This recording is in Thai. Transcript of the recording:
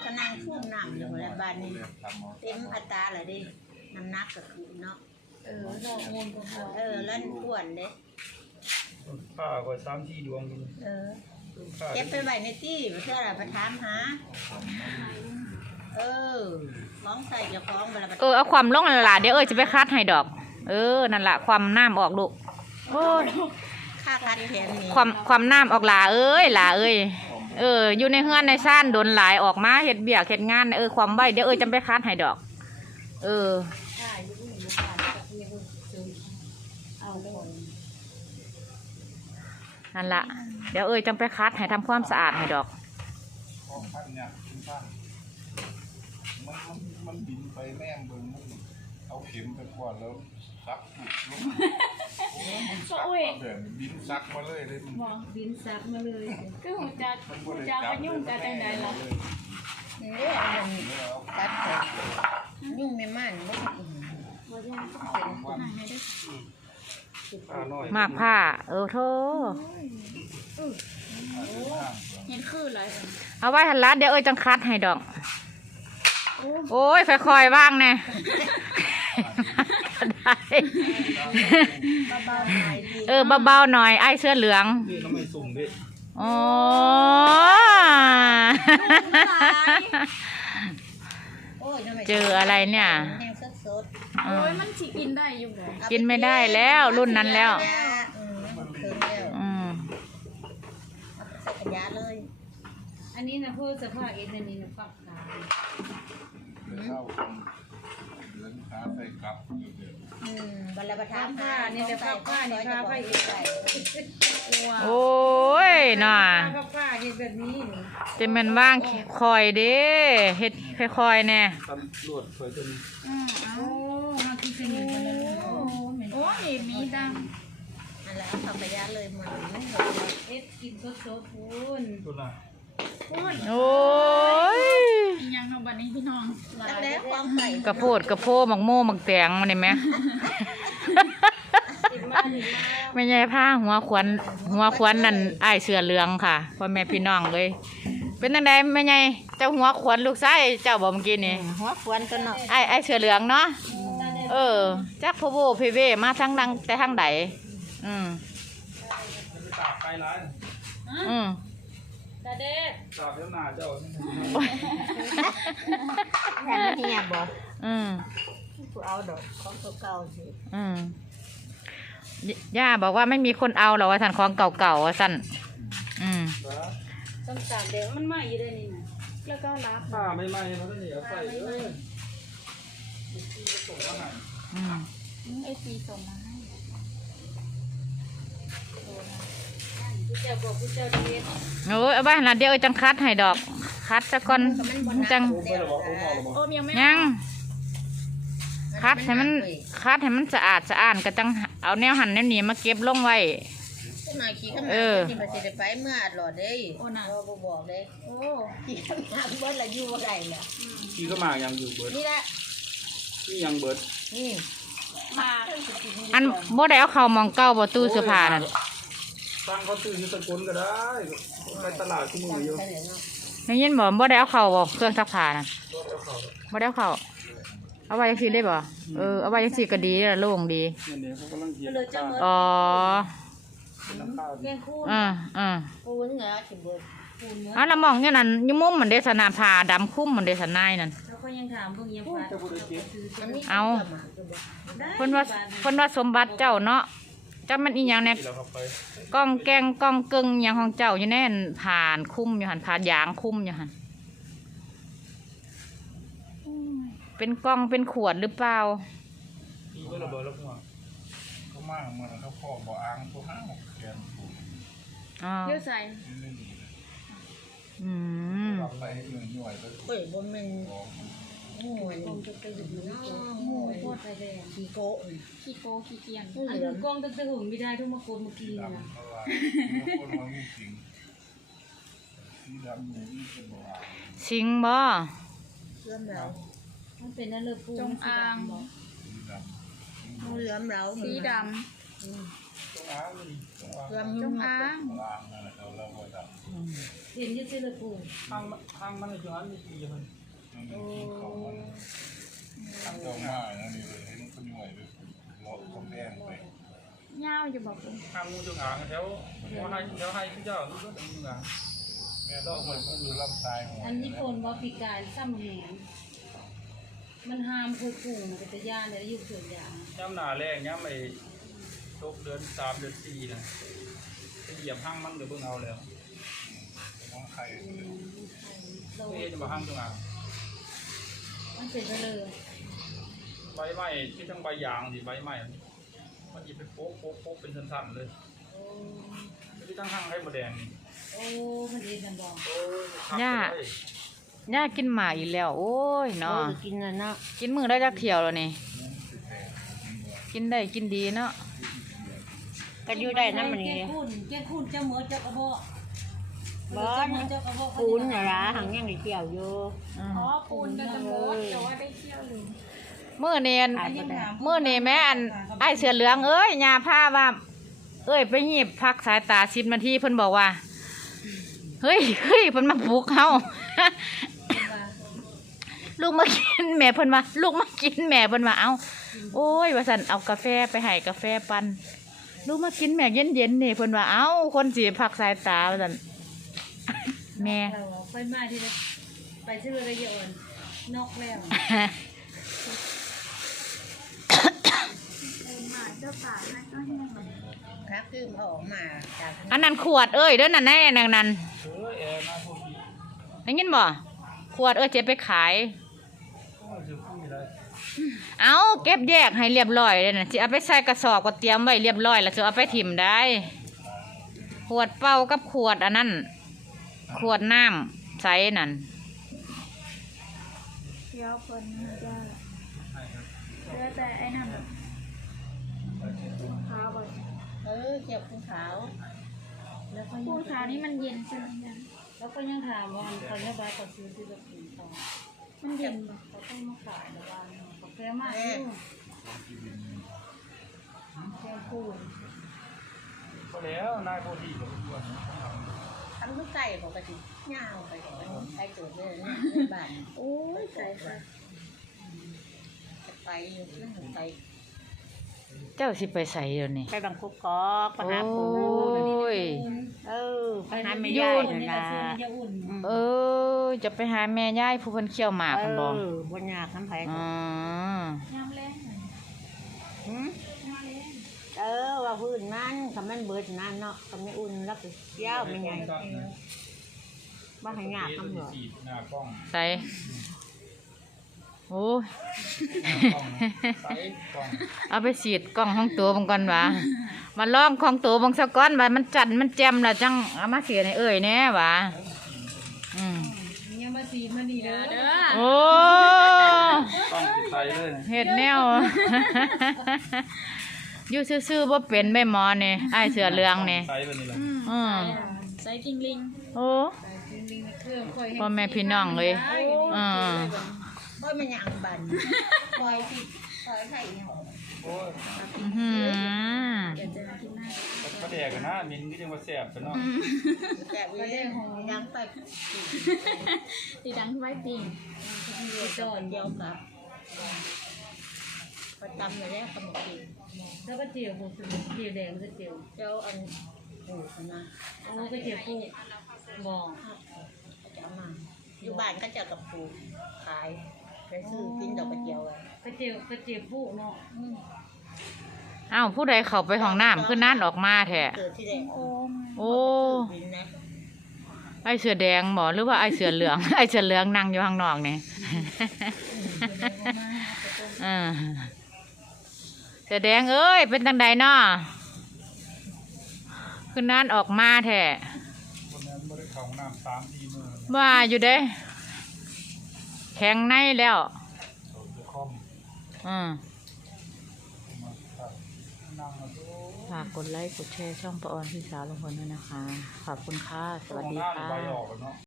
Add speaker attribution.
Speaker 1: ก็นั่งท่วมน้ำอยู่แล้วบ้านนี้เต็มอัตราเลยดิน้ำหนักก็คือเนาะดอกมูลก็แล้วอ้วนเด้
Speaker 2: ผ้าก็3-4 ดวง
Speaker 1: เก็บไปไว้ในที่เพื่ออะไรไปถามหาของใส่จะของเวลา
Speaker 3: เอาความลงนั่นล่ะเดี๋ยวจะไปคัดให้ดอกนั่นล่ะความน้ำออกลูกโอ้ย
Speaker 1: ค่าคัดแขนนี่
Speaker 3: ความน้ำออกหลาหลาอยู่ในเฮือนในซ่านโดนหลายออกมาเฮ็ดเบี้ยเฮ็ดงานความไว้เดี๋ยวจะไปคัดให้ดอกนั่นล่ะเดี๋ยวจำไปคัดให้ทำความสะอาดให้ดอก
Speaker 4: มันบินไปแนมเบิ่งเอาเข็มไปกวาดแล้วซักบินซักมาเลย
Speaker 5: บอกบินซักมาเลยก็หัวใจไปยุ่งกันใดๆล่ะ
Speaker 1: นี่มันตัดยุ่งไม่มั่น
Speaker 3: มากผ้าโธ่
Speaker 5: เห็นคืออะไร
Speaker 3: เอาไว้หันลัดเดี๋ยวจังคัดให้ดอกโอ้ยค่อยๆว่างแน่เบาๆหน่อยไอ้เสื้อเหลืองอ๋อเจออะไรเนี่ย
Speaker 5: โอ้ยมันสิกินได้อยู่บ่
Speaker 3: กินไม่ได้แล้วรุ่นนั้นแล้ว
Speaker 5: อันนี้นะเพื่อจะพาเอ็นอันนี้นะฝักขา
Speaker 4: เข้าเดินขาไปกลับบ
Speaker 1: รรลับประทับ
Speaker 5: ผ้านี่จะพับผ้านี่ผ้าไปอีก
Speaker 3: โอ้ยน่ะ
Speaker 5: พับผ้าเห็นแบบนี้
Speaker 3: จะมันว่างคอยเด้เฮ็ดค่อยๆแน่
Speaker 2: ตำรวจคอยจน
Speaker 5: โอ้มาคือสนิทกันแล้วโอ้ยมีดัง
Speaker 1: อะไรเอาไปยาเลยมัน
Speaker 5: เอ็ดกินสดๆคุณ
Speaker 3: โอ้ย
Speaker 5: ยังเอาบันนี้พี่น้อง
Speaker 1: แล้วความใส่
Speaker 3: กระโพดหมักโม่หมักแตงมันเห็นไหมไม่ใช่ผ้าหัวขวัญนั่นไอ้เสือเหลืองค่ะพ่อแม่พี่น้องเลยเป็นยังไงไม่ใช่เจ้าหัวขวัญลูกไส้เจ้าบอกเมื่อกี้นี่
Speaker 1: หัวขวัญกันเนาะ
Speaker 3: ไอ้เสือเหลืองเนาะจักพ่อโบเพเวมาทั้งดังแต่ทั้งใด
Speaker 5: ตาเด็ด
Speaker 2: ตาเจ้าหน้าเจ้า
Speaker 1: แทนที่เนี่ยบอกกูเอาดอกของเก่าสิ
Speaker 3: ย่าบอกว่าไม่มีคนเอาหรอกว่าสันของเก่าๆว่าสัน
Speaker 5: ต้นสามเดี๋ยวมันไหม้อยู่ได้นี่นะแล้วก็รับ
Speaker 2: ผ้าไม่ไหม้มันก็เหนียวใส่เลย
Speaker 5: ไอ้ปีส่งมาให้ผู้เจ้าบอกผู้เจ้าเด็ด
Speaker 3: โอ้ยเอาไว้ขนาดเดียวจังคัดให้ดอกคัดซะก่อนจังยังคัดให้มันสะอาดก็จังเอาแนวหั่นแนวนี้มาเก็บลงไว้
Speaker 1: ขี่ข้างหน้าที่มันจะไปเมื่อหลอดเลยโอ้น่ะบอกเลยโอ้ขี่ข้างหน้าเบิร์ดละอยู่อะไรเนี่ย
Speaker 2: ขี่ก็มายังอยู่เบิร์ด
Speaker 1: นี่แหละ
Speaker 2: นี่ยังเบิร์ด
Speaker 1: นี่
Speaker 5: มา
Speaker 3: อันบ่ได้เอาเข้ามองเก้าตู้เสื้อผ้านั่น
Speaker 2: ตั้งเขาซื้ออยู่สกุลก็ได้ไปตลาดที่มืออยู่
Speaker 3: ในยินบ่ได้เอาเข้าบ่เครื่องซักผ้านั่นบ่ได้เอาเข้าเอาไว้ยังสีได้บ่เอาไว้ยังสีก็ดีโล่งดีอ๋อ
Speaker 1: ปูนเหรอสิเบิด
Speaker 3: แล้วมองเนี่ยนั่นยุ่มุมมันได้สนาผ้าดำคุ้มมันได้สนายนั่น
Speaker 5: แล้วก็ยังถามเพิ่งยัง
Speaker 3: เอาเพิ่นว่าสมบัติเจ้าเนาะเจ้ามันอีหยังเนี่ยกล้องแกงกล้องกึ่งอย่างของเจ้าอยู่แน่นผ่านคุ้มอยู่หันผ่านยางคุ้มอยู่หันเป็นกล้องเป็นขวดหรือเปล่า
Speaker 4: เขามากมันเขาพ่อบ่อ้างตัวห้างแกน
Speaker 5: เยอะใส่
Speaker 4: ไปหน่วย
Speaker 1: เฮ้ยบ่แม่นงู
Speaker 5: จะไปอยู่งูโคตรไปเลย
Speaker 1: ขี้โก
Speaker 5: ขี้เกียนอันนี้กล้องจะหึงไม่ได้ทุกมาโกนเมื่อกี้นะ
Speaker 3: สิงบ่
Speaker 1: เลื่อมเรา
Speaker 5: มันเป็นนั่นเลยปูจงอาง
Speaker 1: เลื่อมเรา
Speaker 5: สีดำจงอางเห็นอยี่สิละปู
Speaker 2: ทางมันอยู่อันนี้ดีมัน
Speaker 4: ทางเจ้ามาแล้วนี่เลยให้มันขึ้นหน่วยไปเลาะกำแพงไป
Speaker 5: เงาจะบอก
Speaker 2: ทางงูจงอางแถวให้พี่เจ้าลูกก็จงอาง
Speaker 4: แม่ต้องมันก็ดูลำตายหัว
Speaker 5: อันนี้คนว่าปีกายซ้ำแหงมันหามคือปูนะเป็นตะยานเลยอยู่ส่วนยาง
Speaker 2: ย้ำหนาแรงย้ำไอ้ตกเดือน3 เดือน 4นะไปเหยียบห้างมันเดี๋ยวเบิ่งเอาแล้ว
Speaker 4: ต้องไข่
Speaker 5: เรา
Speaker 2: เอ๊ะจะมาห้างจงอาง
Speaker 5: มันเป็นไปเลย
Speaker 2: ใบไม้ที่ทั้งใบยางสิใบไม้มันหยิบไปโป๊กเป็นสั้นๆเลยที่ตั้งห้างให้หมดแดงนี่
Speaker 5: โอ้มันเองกันบอก
Speaker 2: โอ้ย
Speaker 3: ย่ากินหมากอีกแล้วโอ้ยเนาะ
Speaker 5: กินแล้วเนาะ
Speaker 3: กินมื้อได้จักเที่ยวแล้วนี่กินได้กินดีเนาะ
Speaker 1: ก็อยู่ได้นำมันนี่
Speaker 5: แก้คุณเจ้าเหมือเจ้ากระบอก
Speaker 1: บ่
Speaker 5: เจ้ากระบอก
Speaker 1: ปูนน่ะล่ะหังยังได้เที่ยวอยู่
Speaker 5: อ๋อปูนกันจะหมดแต่ว่าได้เที่ยวเลย
Speaker 3: มื้อเนียนมื้อนี้แม่อันไอ้เสือเหลืองเอ้ยย่าพาว่า เอ้ยไปหีบพักสายตา10 นาทีเพิ่นบอกว่าเฮ้ยเพิ่นมาปลุกเฮา ลูกมากินแม่เพิ่นว่าลูกมากินแม่เพิ่นว่าเอ้าโอ้ยว่าซั่นเอากาแฟไปให้กาแฟปั่นลูกมากินแม่เย็นๆนี่เพิ่นว่าเอ้าคนสิพักสายตาว่าซั่น แม่
Speaker 5: เราไปมาที่ไปซื้ออะไรเยอะนกแล้ว
Speaker 1: ครับคือออกมาจาก
Speaker 3: อันนั้นขวดเอ้ยเด้อนั่นแน่นั่น
Speaker 2: แอร์มาพวกนี้
Speaker 3: ได้ยินบ่ขวดเอ้ยจะไปขาย
Speaker 2: โอ้ยจะพูดอะไร
Speaker 3: เอาเก็บแยกให้เรียบร้อยเลยนะสิเอาไปใส่กระสอบก็เตรียมไว้เรียบร้อยแล้วจะเอาไปถิ่มได้ ขวดเป้ากับขวดอันนั้นขวดน้ำใสนั่น
Speaker 5: เที่ยวคนจะเหลือแต่ไอ้นั่นขาวบ่
Speaker 1: เกี่ยวภูเขา
Speaker 5: แล้วก็ปูขาวนี่มันเย็นใช่ไหมแล้วก็ยังถามว่าเขาเนี่ยบ้าเขาซื้อที่แบบนี้ต่อมันเย็นเขาต้องมาขายในวันกาแฟมากอยู่แก้ปูน
Speaker 2: ก็แล้วนายโพธิกับทุกคน
Speaker 1: ทำลูกไก่ปกติย่าวไปไก่เกิดเลยในบ้าน
Speaker 5: โอ้ยใส่ค่ะ
Speaker 1: ไปนั่งไป
Speaker 3: เจ้าสิไปใส่เดี๋ยวนี้
Speaker 1: ไปบางคุกกอกไปหาปู
Speaker 3: ย
Speaker 1: ไปหาไม่
Speaker 3: อยู่
Speaker 1: ได้
Speaker 5: นี่
Speaker 1: นะ
Speaker 5: ก็ซื้อจะอุ่น
Speaker 3: จะไปหาแม่ยายผู้เพิ่นเคี่ยวหมากกันบ่
Speaker 1: บนยากน้ำไผ่
Speaker 3: อ๋อ
Speaker 5: น้ำแรง
Speaker 1: ว่าพื้นนั้นคำมันเบิดนั่นเนาะคำไม่อุ่นแล้วก็เที่ยวไม่ใหญ่บ้าให้ยากคำเหรอ
Speaker 2: สีหน้ากล้อง
Speaker 3: ใส่โอ้ย
Speaker 2: ใส่กล้อง
Speaker 3: เอาไปฉีดกล้องของตัวบังก่อนวะมาลองของตัวบังสะก้อนว่ามันจัดมันแจ่มแล้วจังเอามาเสียในเอ่ยแน่วะอืม
Speaker 5: ยังมาสีมาดีเด้อ
Speaker 3: โอ้
Speaker 2: กล้องใส่เลย
Speaker 3: เฮ็ดแนว อยู่ซื่อๆบ่เป็นแม่หมอนี่อ้ายเสือเหลืองนี่
Speaker 2: ใส่แบบนี้แหละ
Speaker 3: อือ
Speaker 5: ใส่กิ้งลิง
Speaker 3: โอ้
Speaker 5: เครื่องค่อย
Speaker 3: พ่อแม่พี่น้องเลยอือ
Speaker 1: ก็มันยังบันปล่อยสิปล่อยไข่เนี่ย
Speaker 2: โอ้ย
Speaker 3: อื้อหือ
Speaker 2: ประเดี๋ยวกันนะมินก็ยังมาแสบกันเนาะ
Speaker 1: แต่วิเรื่องยังไป
Speaker 5: ตีดังไว้ปิง
Speaker 1: จอดเดียวกับประจำเลยแล้วกำหนด
Speaker 5: แล้วก็เจียวผมเจียวแดงก็เจียว
Speaker 1: เจ้าอันโอ้นะ
Speaker 5: โอ้ก็เจียวปูมอง
Speaker 1: จะมาอยู่บ้านก็จะกับปูขายไปซื้อกินดอกกระเจียว
Speaker 5: ก็เจียวปูเนาะ
Speaker 3: อ้าวผู้ใดเข้าไปห้องน้ำคือนั่นออกมาแท้
Speaker 1: เกิดที่แดง
Speaker 3: โอ้ไอ้เสือแดงหมอหรือว่าไอ้เสือเหลือง ไอ้เสือเหลืองนั่งอยู่ข้างนอกนี่ เสือแดงเอ้ยเป็นจังใดน้อคือนั่นออกมาแท้
Speaker 2: คนนั้นไม่ได้เข้าห้องน้ำ3-4 มื้อ
Speaker 3: ว่าอยู่เด้แข็งในแล้ว
Speaker 2: เขาจะคอม
Speaker 3: อืม
Speaker 2: มาครับนั่งมาดู
Speaker 3: ฝากกดไลค์กดแชร์ช่องปะออนพี่สาวลุงพลด้วยนะคะ ขอบคุณค่ะ สวัสดี
Speaker 2: ห้องน้ำ
Speaker 3: ค่ะ
Speaker 2: ใบออกแล้วเนาะ